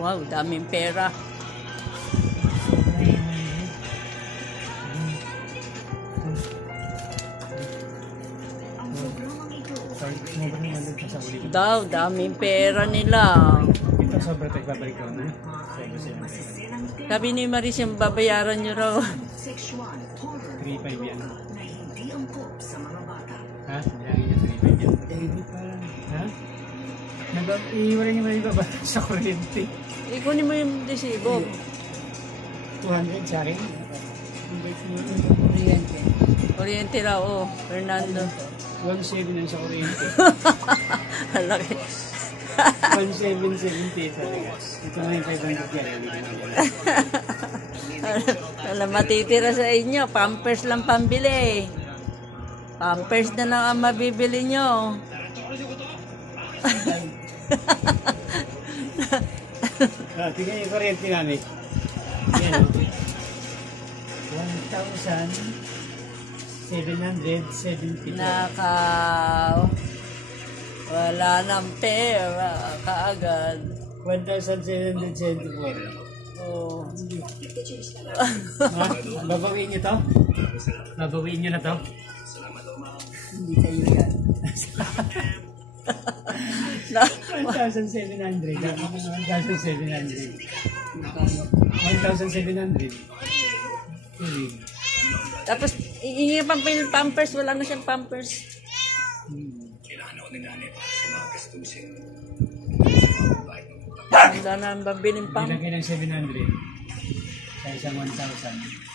Wow, daming pera. Daw, daming pera nila. Ito sobra tayo babalik ko na. Sabi ni Maris yung babayaran nyo raw. 3.5 yan. Ha? Bilangin niya 3.5 yan. Daily pa lang. Ha? Iiwala niyo ba ibaba sa kuryente? Ikunin mo yung desibo. 200 sa akin. Kuryente. Kuryente raw, oh. Fernando. 1.7 yan sa kuryente. Halaki. 1.770 sa liga. Ito na yung 500 yan. Wala matitira sa inyo. Pampers lang pambili. Pampers na lang ang mabibili nyo. Tingnan yung kuryente namin. Yan o. 1,770. Nakaw. Wala nang pera. Kaagad. 1,774. Oh. Babawiin niyo to? Babawiin niyo na to? Hindi kayo yan. 1,700. 1,700. 1,700. Tapos, iingi pang pampers. Wala na siyang pampers. Wala na ang babiling pampers. Ilagay ng 700 sa isang 1,000.